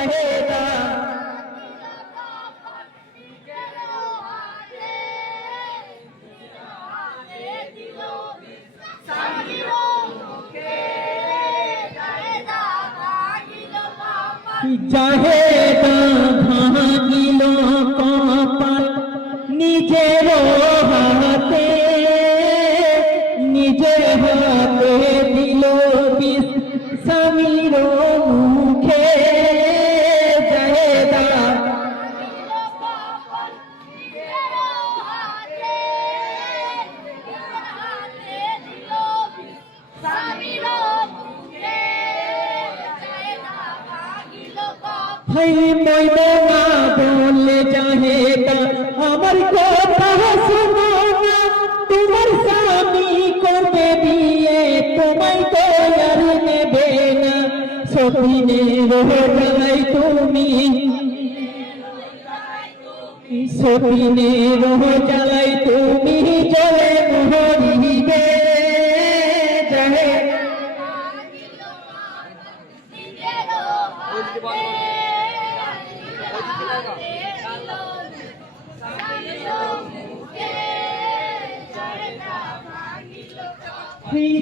জাহেদা জাহেদা ভাঙিল কপাল নিজের হাতে নিজে হাতে দিল বিষ স্বামীর মুখে জাহেদা হাই ময়মনা বলে জাহেদা আমার কথা শোনো না তোমার স্বামী করবে বিয়ে তোমায় তো আর নেবে না সতীনের জ্বালাই তুমি সতীনের জ্বালাই তুমি জলে মরিবে জাহেদা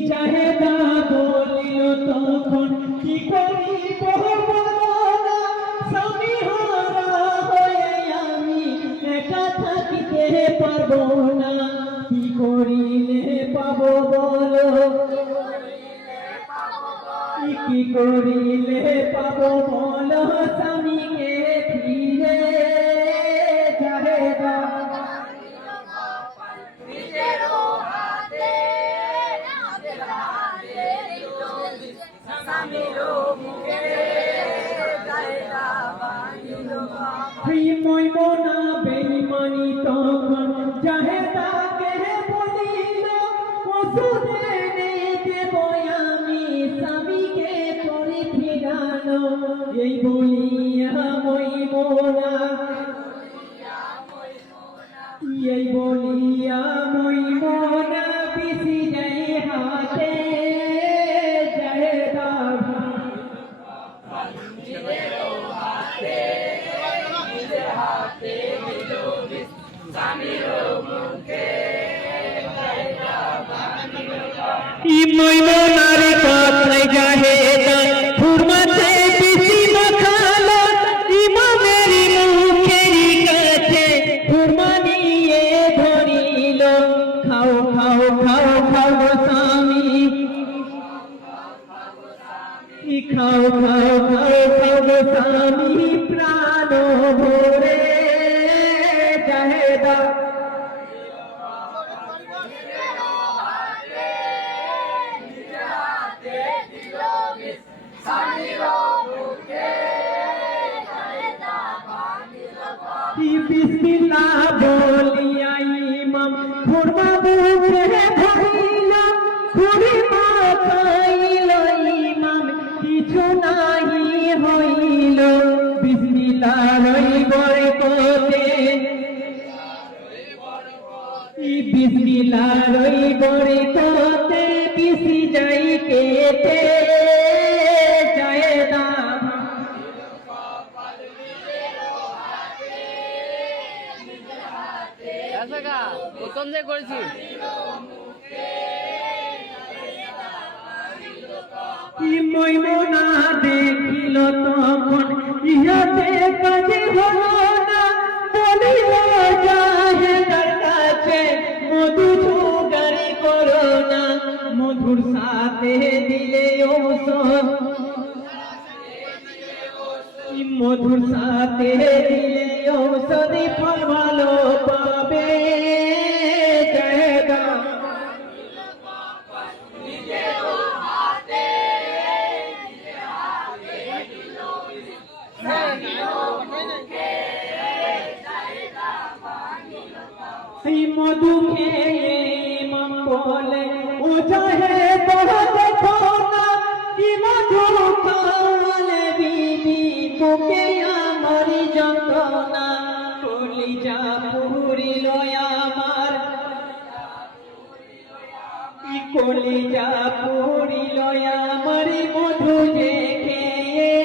জাহেদা বলিল তখন কি করিব স্বামী হারা হয়ে আমি একা থাকিতে পারবো না কি করিলে পাবো বলো কি করিলে পাবো বলো স্বামীকে ফিরে জাহেদা ময়মনা বেঈমানি তখন জাহেদাকে বলিল ওষুধ এনে দেব আমি স্বামীকে করে ফিরানো এই বলিয়া ময়মনা এই বলিয়া ময়মনা পিসি যাই হাতে জাহেদা ময়মনার কথায় জাহেদা ফুরমাতে পিসি মাখালো ইমামের মুখের কাছে ফুরমা নিয়ে ধরিল খাও খাও খাও খাও স্বামী খাও খাও খাও খাও স্বামী প্রাণ ভরে জাহেদা বিসমিল্লাহ বলিয়া ইমাম খুরমা মুখে ধরিল খুরমা খাইল ইমাম কিছু নাহি হইল বিসমিল্লাহ রইবর কোতে বিসমিল্লাহ রইবর কোতে বিসি যাই কেটে জাহেদা করেছি ময়মনা দেখিল তখন ইহাতে কাজে হলো না বলিল জাহেদার কাছে মধু জোগাড়ি করো না মধুর সাথে দিলে ঔষধ মধুর সাথে দিলে ঔষধ ফল ভালো পাবে জাহেদা মধু খেয়ে ইমাম বলে ও জাহেদা দেখো না কি মধু খাওয়ালে বিবি তোকে আমার যন্ত্রণা কলিজা পুরিল আমার কলিজা পুরিল আমার মধু যে খেয়ে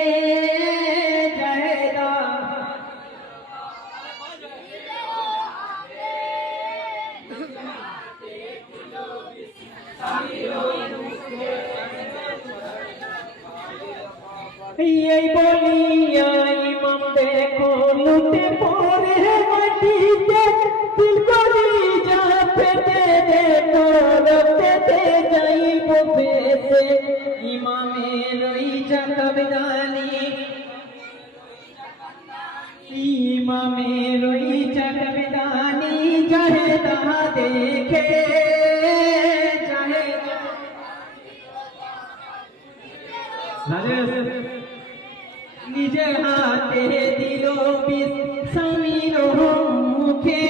এই বলিয়া ইমাম দেখো লুটে পড়ে মাটিতে দিল করি যা পেটে দেখো রক্তেতে যাইব ভেসে ইমামের ওই চাকাবিদানি ইমামের ওই চাকাবিদানি যাহে তাহা দেখে নিজের হাতে দিল বিষ স্বামীর মুখে